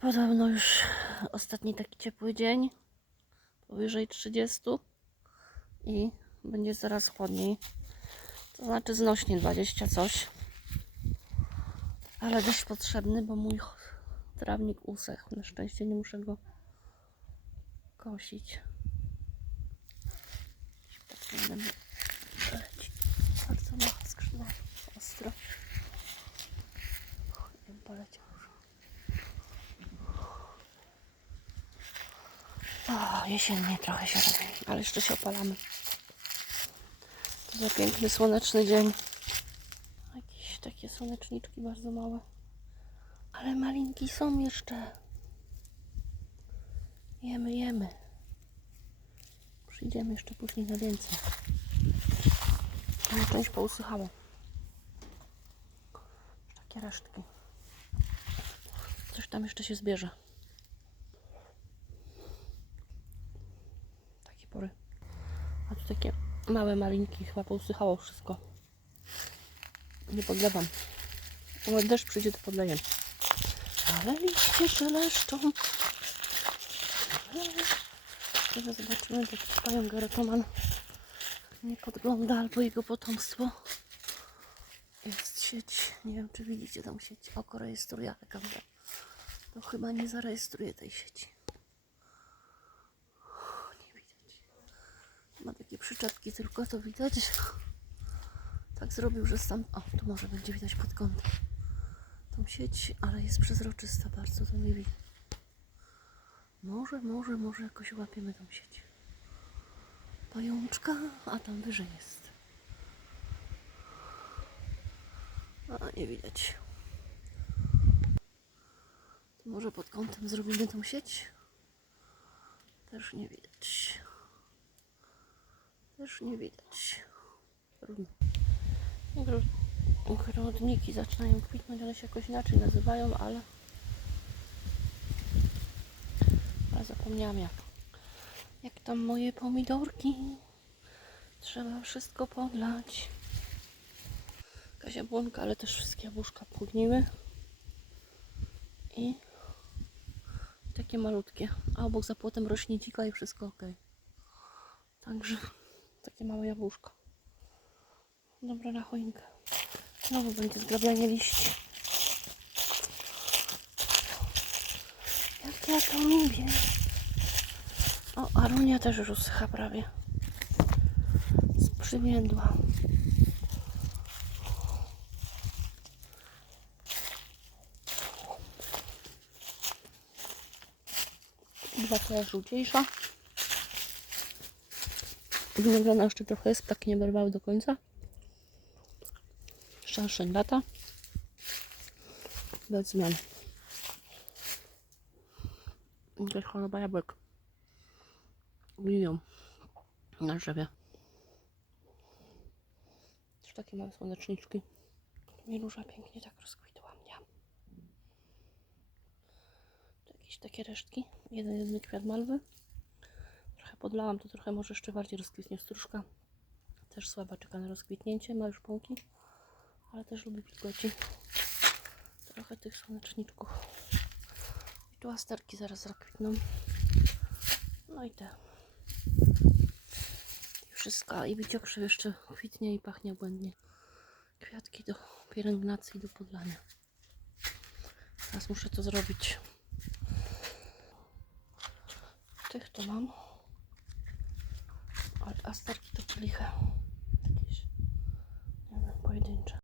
Podobno już ostatni taki ciepły dzień, powyżej 30 i będzie zaraz chłodniej. To znaczy znośnie 20 coś. Ale deszcz potrzebny, bo mój trawnik usechł. Na szczęście nie muszę go kosić leci. Bardzo macha skrzydłami. Ostro. Nie wiem, poleciał już. Jesiennie trochę się robi, ale jeszcze się opalamy. To za piękny, słoneczny dzień. Jakieś takie słoneczniczki bardzo małe. Ale malinki są jeszcze. Jemy, jemy. Przyjdziemy jeszcze później na więcej. Tam część pousychała. Już takie resztki. Coś tam jeszcze się zbierze. Takie pory. A tu takie małe malinki. Chyba pousychało wszystko. Nie podlewam. Jak deszcz przyjdzie, to podleję. Ale liście szeleszczą. Teraz zobaczymy, czy jakiś pająk garatoman nie podgląda, albo jego potomstwo. Jest sieć. Nie wiem, czy widzicie tą sieć. Oko rejestruje, ale kamera to chyba nie zarejestruje tej sieci. Nie widać. Ma takie przyczepki, tylko to widać. Tak zrobił, że sam. O, tu może będzie widać pod kątem tą sieć, ale jest przezroczysta bardzo, to nie widać. Może, może, może jakoś łapiemy tą sieć. Pajączka, a tam wyżej jest. A nie widać. To może pod kątem zrobimy tą sieć? Też nie widać. Też nie widać. Ogrodniki zaczynają kwitnąć, one się jakoś inaczej nazywają, ale ale zapomniałam jak. Jak tam moje pomidorki? Trzeba wszystko podlać. Jakaś jabłonka, ale też wszystkie jabłuszka pogniły. I takie malutkie. A obok za płotem rośnie dzika i wszystko ok. Także takie małe jabłuszko. Dobra na choinkę. Znowu będzie zgrabianie liści. Jak ja to lubię. O, arunia też już usycha prawie. Sprzymiędła. To jest żółciejsza. Winogrona jeszcze trochę jest, takie nie berwały do końca. Szczęszczeń lata. Bez zmian. Jakaś choroba jabłek. Gniją na drzewie. Też takie małe słoneczniczki. Mi pięknie tak rozkwitła mnie. Jakieś takie resztki. Jeden, jeden kwiat malwy. Podlałam, to trochę może jeszcze bardziej rozkwitnie stróżka. Też słaba czeka na rozkwitnięcie, ma już pąki ale też lubi wilgoci. Trochę tych słoneczniczków. I tu asterki zaraz zakwitną. No i te. I wszystko. I wyciokrzew jeszcze kwitnie i pachnie błędnie. Kwiatki do pielęgnacji, do podlania. Teraz muszę to zrobić. Tych to mam. Asterki to kielicha. Jakieś, nie wiem, pojedyncze.